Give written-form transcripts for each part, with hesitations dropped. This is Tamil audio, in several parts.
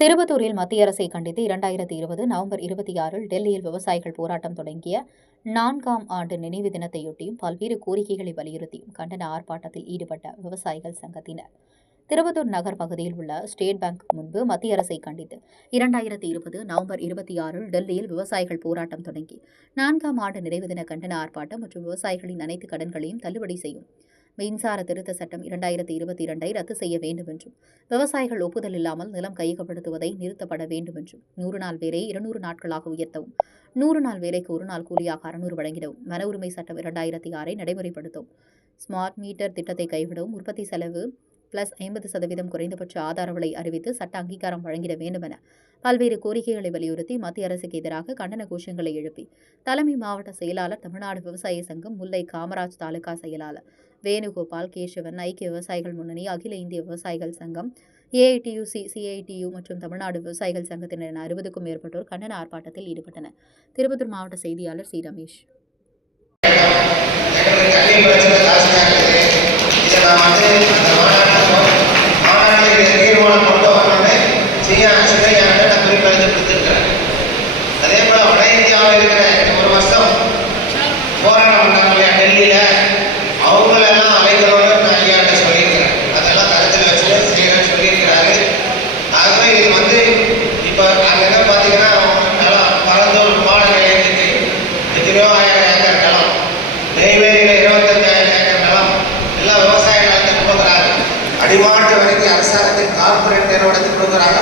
திருப்பத்தூரில் மத்திய அரசை கண்டித்து 2020 நவம்பர் 26 டெல்லியில் விவசாயிகள் போராட்டம் தொடங்கிய 4ஆம் ஆண்டு நினைவு தினத்தையொட்டியும் பல்வேறு கோரிக்கைகளை வலியுறுத்தியும் கண்டன ஆர்ப்பாட்டத்தில் ஈடுபட்ட விவசாயிகள் சங்கத்தினர் திருப்பத்தூர் நகர் பகுதியில் உள்ள ஸ்டேட் பேங்க் முன்பு மத்திய அரசை கண்டித்து 2020 நவம்பர் 26 டெல்லியில் விவசாயிகள் போராட்டம் தொடங்கி 4ஆம் ஆண்டு நிறைவு தின கண்டன ஆர்ப்பாட்டம் மற்றும் விவசாயிகளின் அனைத்து கடன்களையும் தள்ளுபடி செய்யும் மின்சார திருத்த சட்டம் 2022 ரத்து செய்ய வேண்டும் என்றும் விவசாயிகள் ஒப்புதல் இல்லாமல் நிலம் கையகப்படுத்துவதை நிறுத்தப்பட வேண்டும் என்றும் 100 நாள் வேலை 200 நாட்களாக உயர்த்தவும் 100 நாள் வேலைக்கு ஒரு நாள் கூலியாக 600 வழங்கிடவும் வன உரிமை சட்டம் 2006 நடைமுறைப்படுத்தவும் ஸ்மார்ட் மீட்டர் திட்டத்தை கைவிடவும் உற்பத்தி செலவு +50% குறைந்தபட்ச ஆதார விலை அறிவித்து சட்ட அங்கீகாரம் வழங்கிட வேண்டும் என பல்வேறு கோரிக்கைகளை வலியுறுத்தி மத்திய அரசுக்கு எதிராக கண்டன கோஷங்களை எழுப்பி தலைமை மாவட்ட செயலாளர் தமிழ்நாடு விவசாய சங்கம் முல்லை காமராஜ் தாலுகா செயலாளர் வேணுகோபால் கேசவன் ஐக்கிய விவசாயிகள் முன்னணி அகில இந்திய விவசாயிகள் சங்கம் ஏஐடியூசி சிஐடியு மற்றும் தமிழ்நாடு விவசாயிகள் சங்கத்தினர் என 60க்கும் மேற்பட்டோர் கண்டன ஆர்ப்பாட்டத்தில் ஈடுபட்டனர். திருப்பத்தூர் மாவட்ட செய்தியாளர் சி ரமேஷ். அடிமாட்டு வரைக்கும் அரசாங்கத்தின் கார்பரேட் நிறுவனத்துக்கு கொடுக்குறாங்க.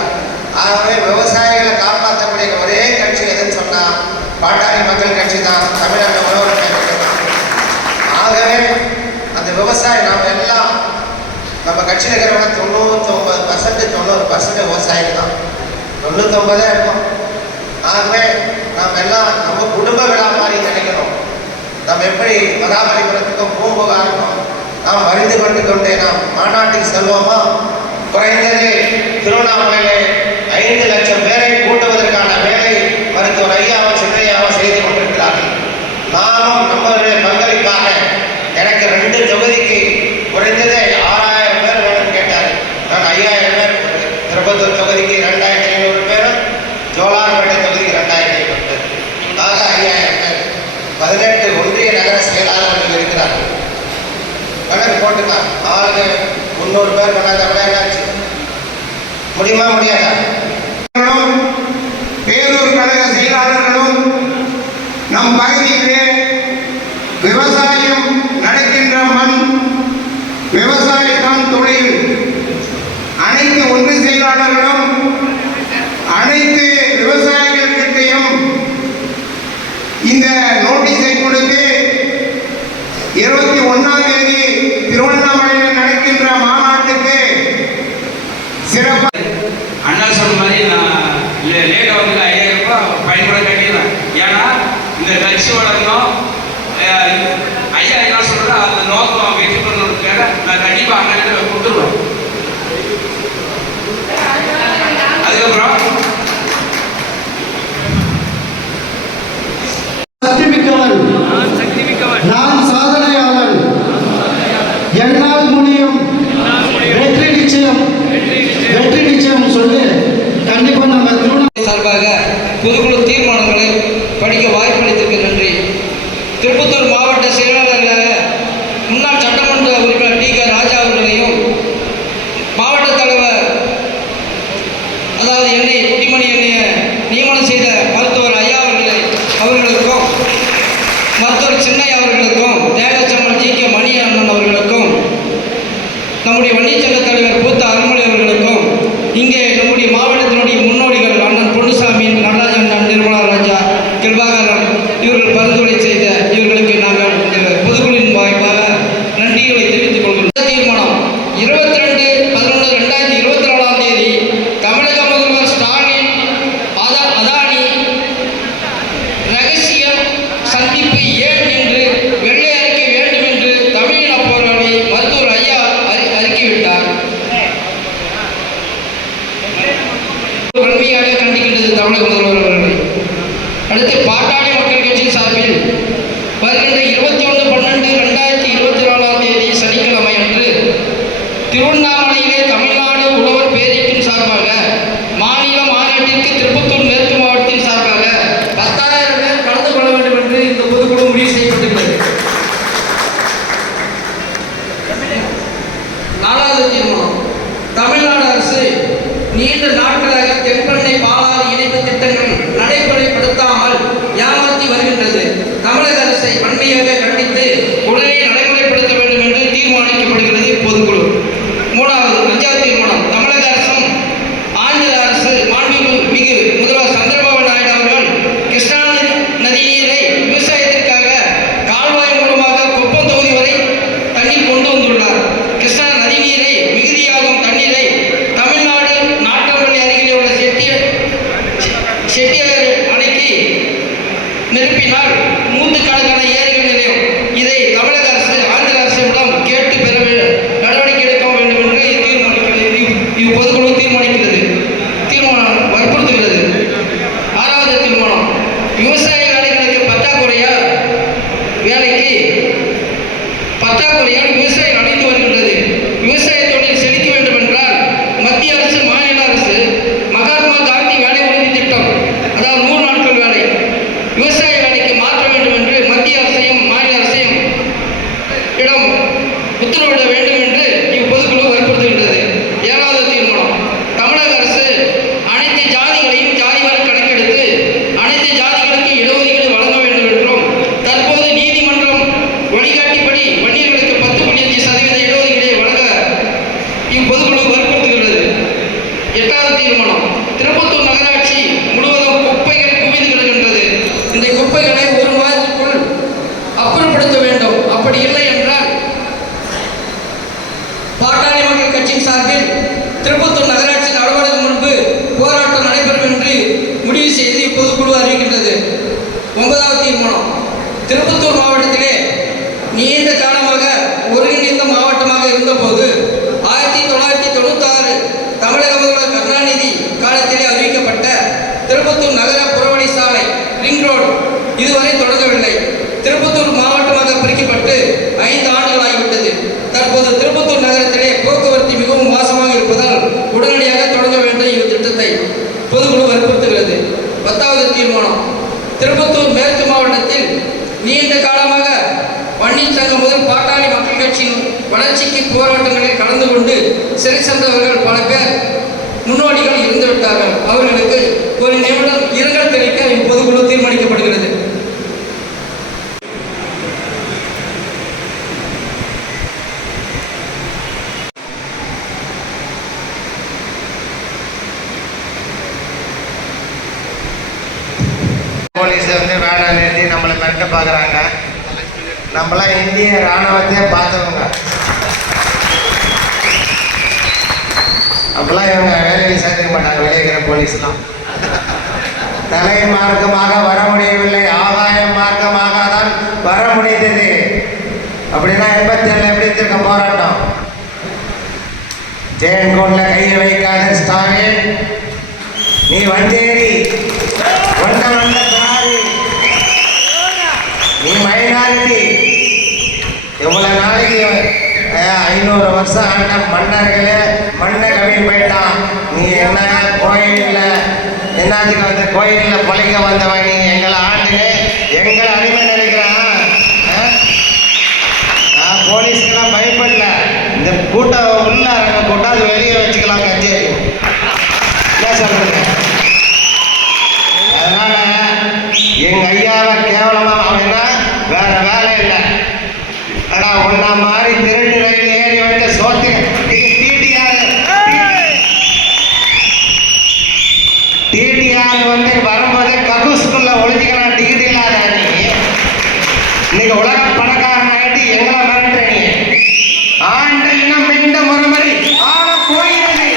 ஆகவே விவசாயிகளை காப்பாற்றக்கூடிய ஒரே கட்சி எதுன்னு சொன்னால் பாட்டாளி மக்கள் கட்சி தான், தமிழ்நாடு உழவர் கட்சி தான். ஆகவே அந்த விவசாயி நாம் எல்லாம் நம்ம கட்சியில் இருக்கிறவங்க 99% 90% விவசாயிகள் தான், 99 இருக்கும். ஆகவே நாம் எல்லாம் நம்ம குடும்ப விழா மாதிரி நினைக்கிறோம். நம்ம எப்படி மகாபலிபுரத்துக்கும் பூம்புகாருக்கும் நாம் அறிந்து கொண்டே நாம் மாநாட்டுக்கு செல்வோமா? குறைந்தது திருவண்ணாமலையிலே 5 லட்சம் பேரை கூட்டுவதற்கான வேலை மருத்துவர் ஐயாவும் சின்னையாவும் செய்து கொண்டிருக்கிறார்கள். நானும் நம்மளுடைய பங்களிப்பாக எனக்கு 2 தொகுதிக்கு குறைந்தது 6000 பேர் வேணும்னு கேட்டார். நான் 5000 பேர், திருப்பத்தூர் தொகுதிக்கு 2500 பேரும், ஜோலார்பேட்டை தொகுதிக்கு 2500 பேர், ஆக 5000 பேர். 18 ஒன்றிய நகர செயலாளர்கள் இருக்கிறார்கள். கணக்கு போட்டுதான் ஆளுங்க 300 பேர் கொண்டாந்தா என்னாச்சு? முடியுமா? முடியாதா? பேரூர் கழக செயலாளர்களும் நம் பகுதியிலே விவசாயம் நடக்கின்ற மண், விவசாயத்தான் தொழில். அனைத்து ஒன்று செயலாளர்களும் அனைத்து விவசாயிகள்கிட்டையும் இந்த நோட்டீஸை கொடுத்து 21ஆம் தேதி திருவண்ணாமலையில் நடக்கின்ற மாநாட்டுக்கு சிறப்பாக அண்ணா சொன்ன மாதிரி நான் லேட்டாக வந்து 5000 ரூபாய் பயன்பட கட்டிடுவேன். ஏன்னா இந்த கட்சி வளரணும், ஐயா என்ன சொல்கிறேன் அந்த நோக்கம் வெற்றி பண்ணணுக்காக நான் கண்டிப்பாக அண்ணன் கொடுத்துருவேன். அதுக்கப்புறம் நான் சாதனையாளன், என்னால் முடியும், வெற்றி நிச்சயம் சொல்லி கண்டிப்பா நம்ம திருவண்ணாமலை சார்பாக பொதுக்குழு தீர்மானங்களை படிக்க வாய்ப்பளித்ததற்கு நன்றி. திருப்பத்தூர் மாவட்ட செயலாளராக முன்னாள் சட்டமன்ற உறுப்பினர் டி.க. ராஜா அவர்களையும், மாவட்ட தலைவர் அதாவது என்னை குட்டிமணி என்னைய நியமனம் செய்த மருத்துவர் ஐயா அவர்களுக்கும், மருத்துவர் சின்னையா அவர்களுக்கும், தேகச்சம்மல் ஜி.கே. மணி அண்ணன் அவர்களுக்கும், நம்முடைய வன்னிச்சங்க தலைவர் பூத்த அருள்மொழி அவர்களுக்கும், இங்கே நம்முடைய மாவட்டத்தினுடைய முன்னோடிகள் அண்ணன் பொன்னுசாமி, நடராஜன் அண்ணன், நிர்மலா ராஜா, கிருபாகரன் இவர்கள் பரிந்துரை செய்த இவர்களுக்கு நாங்கள் பொதுக்குழுவின் வாய்ப்பாக நன்றிகளை தெரிவித்துக் கொள்கிறோம். தீர்மானம் 22/11/2024 தேதி தமிழக முதல்வர் ஸ்டாலின் அதானி ரகசிய சந்திப்பு ஏன் என்று வெள்ளை அறிக்கை வேண்டும் என்று தமிழின போராளி மருத்துவர் ஐயா அறிக்கைவிட்டார். வன்மையாக கண்டிக்கின்றது தமிழக முதல்வர் அவர்களை. அடுத்து பாட்டாளி மக்கள் கட்சியின் சார்பில் வருகின்ற 21/12/2024 தேதி சனிக்கிழமை அன்று திருவண்ணாமலையிலே தமிழ்நாடு உழவர் பேரவையின் சார்பாக மாநில நிரப்பினால் நூற்றுக்கணக்கான ஏரிகள் நிலையம். இதை தமிழக அரசு ஆந்திர அரசிடம் கேட்டு பெற நடவடிக்கை எடுக்க வேண்டும் என்று பொதுக்குழு தீர்மானம் வற்புறுத்துகிறது. 6வது தீர்மானம், விவசாய வேலைகளுக்கு பற்றாக்குறையால் விவசாயம் அழிந்து வருகின்றது. விவசாய தொழில் செழிக்க வேண்டும் என்றால் மத்திய அரசு, மாநில அரசு மகாத்மா காந்தி வேலை உறுதி திட்டம், அதாவது 100 நாட்கள் வேலை, விவசாய வேலைக்கு மாற்ற வேண்டும் என்று மத்திய அரசையும் மாநில அரசையும் இடம் உத்தரவிட வேண்டும் என்று இப்பொதுக்குழு வற்புறுத்துகின்றது. 7வது தீர்மானம், தமிழக அரசு அனைத்து ஜாதிகளையும் ஜாதிவார கணக்கெடுத்து அனைத்து ஜாதிகளுக்கும் இடஒதுக்கீடு வழங்க வேண்டும் என்றும், தற்போது நீதிமன்றம் வழிகாட்டிப்படி வன்னியர்களுக்கு 10.5% இடஒதுக்கீடை வழங்க இப்பொதுக்குழு வற்புறுத்துகிறது. 8வது தீர்மானம், திருப்பத்தூர் நகராட்சி முழுவதும் குப்பைகள் குவிந்து கிடக்கின்றது. இந்த குப்பைகளை 1 மாதத்திற்குள் அப்புறப்படுத்த வேண்டும். அப்படி இல்லை என்றால் பாட்டாளி மக்கள் கட்சியின் சார்பில் திருப்பத்தூர் நகராட்சியின் அலுவலகம் முன்பு போராட்டம் நடைபெறும் என்று முடிவு செய்து இப்பொதுக்குழு அறிவிக்கின்றது. 9வது தீர்மானம், திருப்பத்தூர் மாவட்டத்திலே நீண்ட காலமாக ஒருங்கிணைந்த மாவட்டமாக இருந்தபோது 1996 தமிழக முதல்வர் கருணாநிதி காலத்திலே அறிவிக்கப்பட்ட திருப்பத்தூர் நகர புறவழி சாலை ரிங் ரோடு இதுவரை தொடங்கவில்லை. திருப்பத்தூர் மாவட்டமாக பிரிக்கப்பட்டு 5 ஆண்டுகள் ஆகிவிட்டது. தற்போது திருப்பத்தூர் நகரத்திலே போக்குவரத்து மிகவும் மோசமாக இருப்பதால் உடனடியாக தொடங்க வேண்டும் இத்திட்டத்தை பொதுக்குழு வற்புறுத்துகிறது. 10வது தீர்மானம், திருப்பத்தூர் மேற்கு மாவட்டத்தில் நீண்ட காலமாக வன்னியர் சங்கம் முதல் பாட்டாளி மக்கள் கட்சியின் வளர்ச்சிக்கு போராட்டங்களில் கலந்து கொண்டு சிறை சென்றவர்கள் பல பேர் முன்னோடிகள் இருந்துவிட்டார்கள். அவர்களுக்கு 1 நிமிடம் இரங்கல் தெரிவிக்க இப்பொதுக்குழு தீர்மானிக்கப்படுகிறது. போலீஸ் வேலை நிறுத்தி நம்மளை மிரட்ட பார்க்குறாங்க. நம்மளாம் இந்திய இராணுவத்தையே பார்த்தவங்க. அப்பெல்லாம் இவங்க வேலையை சேர்த்துக்க மாட்டாங்க. விளைவிக்கிற போலீஸ்லாம் தலை மார்க்கமாக வர முடியவில்லை, ஆதாய மார்க்கமாக தான் வர முடிந்தது. அப்படின்னா 87 எப்படி இருக்க போராட்டம்? ஜெயன் கோன்ல கையை வைக்காத ஸ்டாலின், நீ வந்தேரி வந்த சாரி, நீ மைனாரிட்டி. எவ்வளவு நாளைக்கு 500 வருஷம் ஆண்ட மன்னர்களே மண்ணை கவி போயிட்டான். நீ என்ன கோயிலில் என்னத்துக்கு வந்து கோயிலில் பொழைக்க வந்தவன்? நீ எங்களை ஆண்டு எங்களை அடிமை நினைக்கிறான். நான் போலீஸ்க்கெல்லாம் பயப்படல. இந்த கூட்டம் உள்ள இருக்க கூட்டம் அது வெளியே வச்சுக்கலாம் கச்சேரி. என்ன சொல்றது? அதனால எங்க ஐயாவை கேவலமா அவனா வேற வேலை இல்லை. ஆனா ஒன்னா மாதிரி திருட்டு ரயில் ஏறி வந்து சோத்து டிடிஆர் வந்து வரும்போது கக்கூஸ்குள்ள ஒழிஞ்சிக்கலாம். டிக்கெட் இல்லாத நீ இன்னைக்கு உலக பணக்காரன் ஆகிட்டு எங்களை மிரட்டுற நீ. ஆண்டு இன்னும் மீண்டும் ஒரு முறை ஆள போகிறது.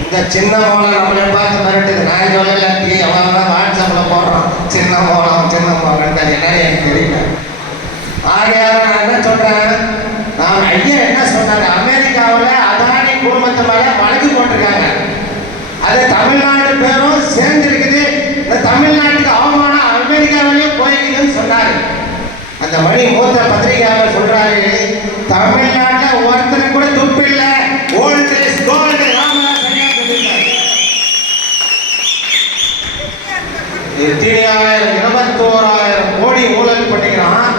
இந்த சின்ன மோளம் நம்மளை பார்த்து மிரட்டுது. நான் சொல்லல, அவன் வாட்ஸ்அப்பில் போடுறான் சின்ன மோளம் என்னன்னு எனக்கு தெரியல. ஆகையால நான் என்ன சொல்றேன், நான் ஐயா என்ன சொன்னாரு, அமெரிக்காவில் அதானி குடும்பத்தை மேல வழக்கு போட்டிருக்காங்க. அது தமிழ்நாடு பேரும் சேர்ந்துருக்குது. இந்த தமிழ்நாட்டுக்கு அவமானம் அமெரிக்காவிலேயும் போயிருக்குதுன்னு சொன்னாரு. அந்த மணி மூத்த பத்திரிகையாளர் சொல்றாரு, தமிழ்நாட்டில் ஒருத்தர் கூட துப்பு இல்லை, ஓல்டு இஸ் கோல்டு. ராமதாஸ் சொல்லியிருக்காரு. 21,000 கோடி ஊழல் பண்ணிக்கிறான்.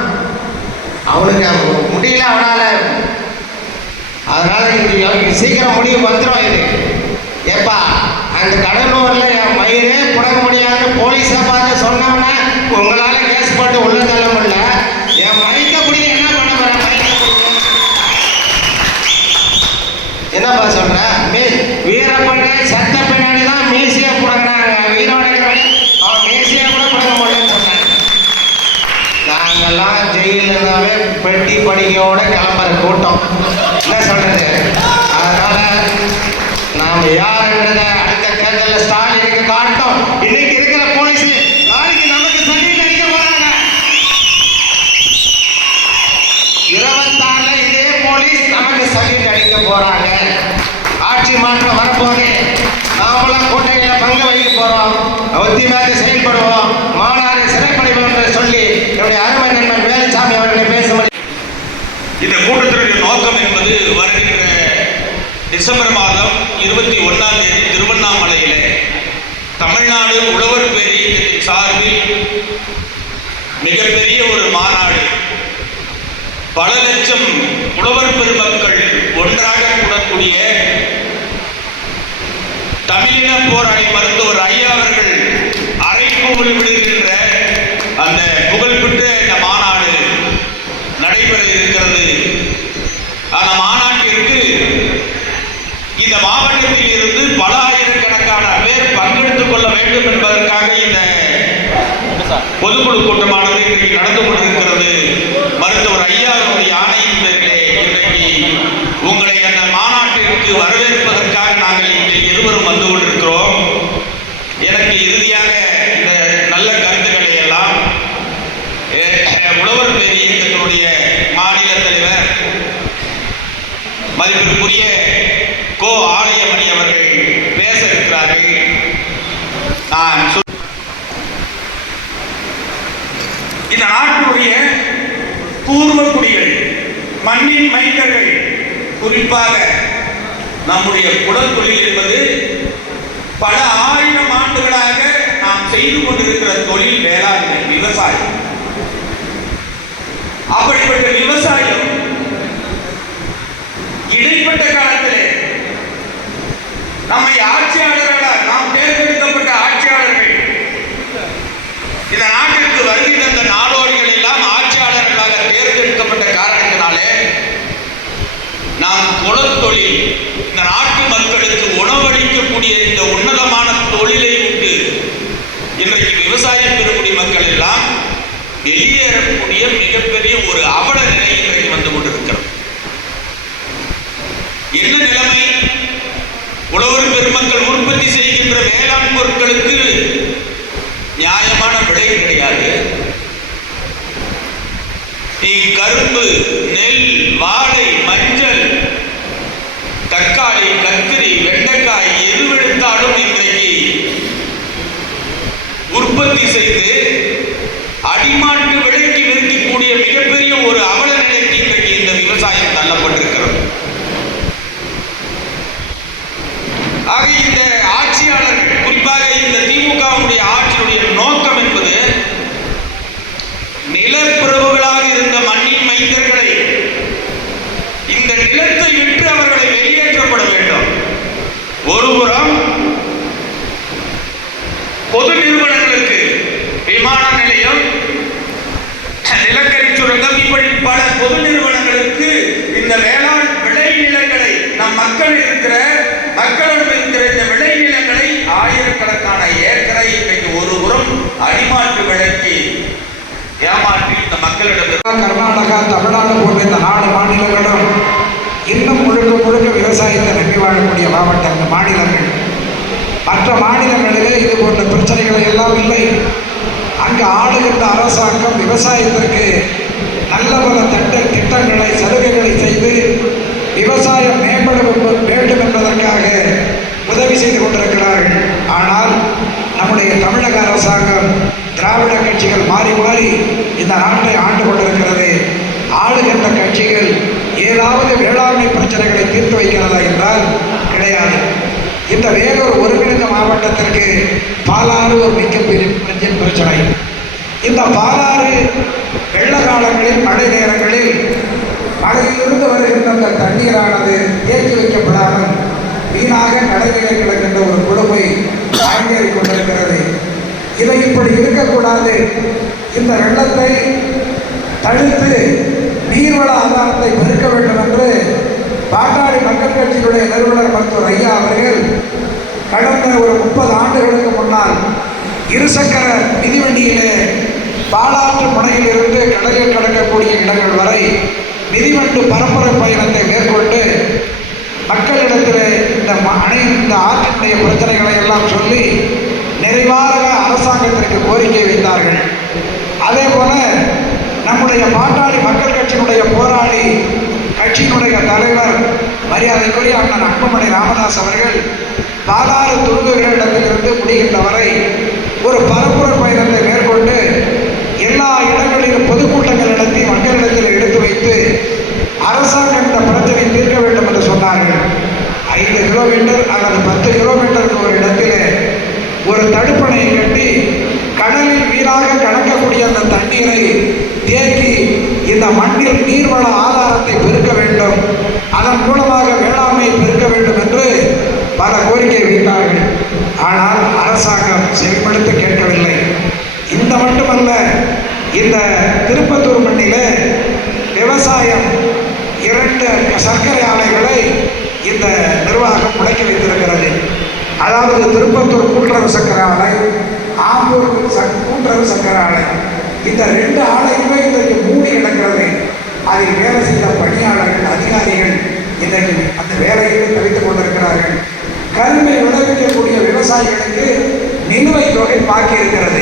அவனுக்கு முடியல அவனால. அதனால இது சீக்கிரம் முடிவு வந்துடும். இது எப்பா அந்த கடலூர்ல என் மயிரே புடங்க முடியாது போலீஸை பார்த்து சொன்னவன உங்களால கேஸ் போட்டு உள்ள தள்ள முடியல. என் மயக்க முடிய என்ன பண்ண போறேன்? என்னப்பா சொல்ற? வீரப்பட்ட சட்ட பின்னாடி தான் மீசிய புடங்கினாங்க. வீரோட அவன் மீசிய கூட புடங்க முடியலன்னு சொன்னாங்க. நாங்கெல்லாம் ஜெயிலுனாவே பெட்டி படிக்கையோட கிளம்புற கூட்டம். என்ன சொல்றது? அதனால நாம் யாருன்றத அடுத்த தேர்தலில் ஒத்திமையாக செயல்படுவோம், மாநாடு சிறைப்படைவோம் என்று சொல்லி என்னுடைய அருமை நண்பன் வேலுச்சாமி அவர்களை பேசும்படி. இந்த கூட்டத்தினுடைய நோக்கம் என்பது வருகின்ற டிசம்பர் மாதம் 21ஆம் தேதி திருவண்ணாமலையிலே தமிழ்நாடு உழவர் பேரியக்கத்தின் சார்பில் மிகப்பெரிய ஒரு மாநாடு, பல லட்சம் உழவர் பெருமக்கள் ஒன்றாக கூடக்கூடிய தமிழின போராளி மருத்துவர் ஐயா அவர்கள் அறைகூவல் விடுகின்ற அந்த புகழ்பெற்ற இந்த மாநாடு நடைபெற இருக்கிறது. அந்த மாநாட்டிற்கு இந்த மாவட்டத்தில் இருந்து பல ஆயிரக்கணக்கான பேர் பங்கெடுத்துக் கொள்ள வேண்டும் என்பதற்காக இந்த பொதுக்குழு கூட்டமானது இன்றைக்கு நடந்து கொண்டிருக்கிறது. மருத்துவர் ஐயாவுடைய ஆணையின் பேரிலே இன்றைக்கு உங்களை அந்த மாநாட்டிற்கு வரவேற்பதற்காக நாங்கள் இங்கே இருவரும் வந்து கொண்டிருக்கிறோம். எனக்கு இறுதியாக இந்த நல்ல கருத்துக்களை எல்லாம் உழவர் பேரி இயக்கத்தினுடைய மாநில தலைவர் மதிப்பிற்குரிய கோ ஆலயமணி அவர்கள் பேச இருக்கிறார்கள். இந்த நாட்டினுடைய பூர்வ குடிகள், மண்ணின் மைந்தர்கள், குறிப்பாக நம்முடைய குலத்தொழில் என்பது பல ஆயிரம் ஆண்டுகளாக நாம் செய்து கொண்டிருக்கிற தொழில் வேளாண்மை, விவசாயம். அப்படிப்பட்ட விவசாயம் இடைப்பட்ட காலத்திலே நம்மை ஆட்சியாளர்களால் நாம் தேர்ந்தெடுக்கப்பட்ட ஆட்சியாளர்கள் இந்த நாட்டிற்கு வருகை தந்த நாடோடிகள் எல்லாம் ஆட்சியாளர்களாக தேர்ந்தெடுக்கப்பட்ட காரணத்தினாலே நாம் குலத்தொழில், இந்த நாட்டு மக்களுக்கு உணவளிக்கக்கூடிய இந்த உன்னதமான தொழிலை விட்டு இன்றைக்கு விவசாய பெருங்குடி மக்கள் எல்லாம் வெளியேறக்கூடிய மிகப்பெரிய ஒரு அவல நிலை இன்றைக்கு வந்து கொண்டிருக்கிறது. என்ன நிலைமை? உழவர் பெருமக்கள் உற்பத்தி செய்கின்ற வேளாண் பொருட்களுக்கு நியாயமான விலை கிடையாது. நீ கரும்பு, நெல், வாழை, மஞ்சள், தக்காளி, கத்திரி, வெண்டைக்காய் எதுவெடுத்தாலும் இன்றைக்கு உற்பத்தி செய்து அடிமாட்டு விலைக்கு விற்கக்கூடிய மிகப்பெரிய ஒரு அவல நிலைக்கு இன்றைக்கு இந்த விவசாயம் தள்ளப்பட்டிருக்கிறது. ஆக இந்த ஆட்சியாளர்கள், குறிப்பாக இந்த திமுகவுடைய ஆட்சியுடைய நோக்கம் என்பது நிலப்பிரபுகளாக இருந்த மண்ணின் மைந்தர்களை இந்த நிலத்தை விட்டு அவர்களை வெளியேற்றப்பட வேண்டும். ஒருபுறம் பொது நிறுவனங்களுக்கு விமான நிலையம், நிலக்கரி சுரங்கம், இப்படி பல பொது நிறுவனங்களுக்கு இந்த வேளாண் விளை நிலங்களை, நம் மக்களிடம் இருக்கிற இந்த விளை நிலங்களை ஆயிரக்கணக்கான ஏக்கரை இன்றைக்கு ஒருபுறம் அடிமாட்டு விலைக்கு ஏமாற்றி இந்த மக்களிடம், கர்நாடகா, தமிழ்நாடு போன்ற இந்த 4 மாநிலங்களும் இன்னும் முழுக்க விவசாயத்தை நம்பி வாழக்கூடிய மாவட்டங்கள், மாநிலங்கள். மற்ற மாநிலங்களிலே இது போன்ற பிரச்சனைகளை எல்லாம் இல்லை. அங்கு ஆளுகின்ற அரசாங்கம் விவசாயத்திற்கு நல்ல பல திட்டங்களை, சலுகைகளை செய்து விவசாயம் மேம்பட வேண்டும் என்பதற்காக உதவி செய்து கொண்டிருக்கிறார்கள். ஆனால் நம்முடைய தமிழக அரசாங்கம், திராவிட கட்சிகள் மாறி மாறி இந்த நாட்டை ஆண்டு கொண்டிருக்கிறது. ஆளுகின்ற கட்சிகள் ஏதாவது வேளாண்மை பிரச்சனைகளை தீர்த்து வைக்கிறதா என்றால் கிடையாது. இந்த வேலூர் ஒருங்கிணைந்த மாவட்டத்திற்கு பாலாறு ஒரு மிகப்பெரிய பிரச்சனை. இந்த பாலாறு வெள்ள காலங்களில், மழை நேரங்களில் மழையிலிருந்து வருகின்ற அந்த தண்ணீரானது ஏற்றி வைக்கப்படாமல் வீணாக கடலிலே கிடக்கின்ற ஒரு கொடுமை அரங்கேறிக் கொண்டிருக்கிறது. இதை இப்படி இருக்கக்கூடாது. இந்த வெள்ளத்தை தடுத்து நீர்வள ஆதாரத்தை பெருக்க வேண்டும் என்று பாட்டாளி மக்கள் கட்சியினுடைய நிறுவனர் மருத்துவர் ஐயா அவர்கள் கடந்த ஒரு 30 ஆண்டுகளுக்கு முன்னால் இருசக்கர மிதிவண்டியிலே பாலாற்று முனையில் இருந்து கடலில் கடக்கக்கூடிய இடங்கள் வரை மிதிவண்டு பரப்புரை பயணத்தை மேற்கொண்டு மக்களிடத்திலே இந்த ஆற்றினுடைய பிரச்சனைகளை எல்லாம் சொல்லி நிறைவாக அரசாங்கத்திற்கு கோரிக்கை வைத்தார்கள். அதே போல நம்முடைய பாட்டாளி மக்கள் கட்சியினுடைய போராளி, கட்சியினுடைய தலைவர் மரியாதைக்குரிய அண்ணன் அன்புமணி ராமதாஸ் அவர்கள் பாலாறு துருங்குகிற இடத்திலிருந்து முடிகின்ற வரை ஒரு ஒரு பரப்புரை பயணத்தை மேற்கொண்டு எல்லா இடங்களிலும் பொதுக்கூட்டங்கள் நடத்தி மக்களிடத்தில் எடுத்து வைத்து அரசாங்கம் இந்த பிரச்சனை தீர்க்க வேண்டும் என்று சொன்னார்கள். 5 கிலோமீட்டர் அல்லது 10 கிலோமீட்டருக்கு ஒரு இடத்திலே ஒரு தடுப்பணையை கட்டி கடலில் வீணாக கலக்கக்கூடிய அந்த தண்ணீரை தேக்கி இந்த மண்ணில் நீர்வள ஆதாரத்தை பெருக்க வேண்டும், அதன் மூலமாக வேளாண்மை பெருக்க வேண்டும் என்று பல கோரிக்கை வைத்தார்கள். ஆனால் அரசாங்கம் செவிமடுத்து கேட்கவில்லை. இந்த மட்டுமல்ல, இந்த திருப்பத்தூர் மண்ணிலே விவசாயம் 2 சர்க்கரை ஆலைகளை இந்த நிர்வாகம் முடக்கி வைத்திருக்கிறது. அதாவது திருப்பத்தூர் கூட்டுறவு சர்க்கரை ஆலை, ஆம்பூர் கூட்டுறவு சர்க்கரை ஆலை, இந்த 2 ஆலையுமே இன்றைக்கு மூடி கிடக்கிறது. அதில் வேலை செய்த பணியாளர்கள், அதிகாரிகள் இன்றைக்கு அந்த வேலையை தவித்துக் கொண்டிருக்கிறார்கள். கரும்பை விளைவிக்கக்கூடிய விவசாயிகளுக்கு நிலுவைத் தொகை பாக்கி இருக்கிறது.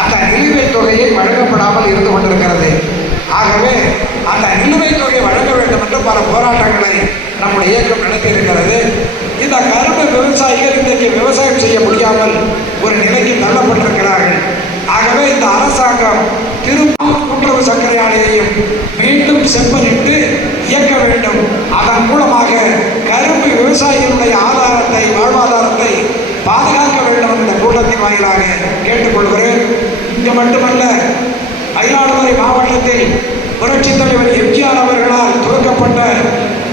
அந்த நிலுவைத் தொகையை வழங்கப்படாமல் இருந்து கொண்டிருக்கிறது. ஆகவே அந்த நிலுவைத் தொகை வழங்க வேண்டும் என்று பல போராட்டங்களை நம்முடைய இயக்கம் நடத்தி இருக்கிறது. இந்த கரும்பு விவசாயிகள் இன்றைக்கு விவசாயம் செய்ய முடியாமல் ஒரு நிலைக்கு தள்ளப்பட்டிருக்கிறார்கள். ஆகவே இந்த அரசாங்கம் திருப்பூர் கூட்டுறவு சர்க்கரை ஆலையையும் மீண்டும் செப்பனிட்டு இயக்க வேண்டும். அதன் மூலமாக கரும்பு விவசாயிகளுடைய ஆதாரத்தை, வாழ்வாதாரத்தை பாதுகாக்க வேண்டும் என்ற கூட்டத்தின் வாயிலாக கேட்டுக்கொள்கிறேன். இங்கு மட்டுமல்ல, மயிலாடுதுறை மாவட்டத்தில் புரட்சித் தலைவர் எம்ஜிஆர் அவர்களால் துவக்கப்பட்ட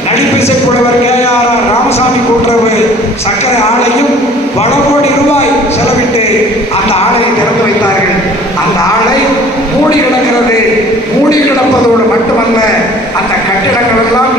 நடிப்பிசை புலவர் KR ராமசாமி கூட்டுறவு சர்க்கரை ஆலையும் பல கோடி ரூபாய் செலவிட்டு அந்த ஆலையை திறந்து வைத்தார்கள். அந்த ஆலை மூடி கிடக்கிறது. மூடி கிடப்பதோடு மட்டுமல்ல, அந்த கட்டிடங்கள் எல்லாம்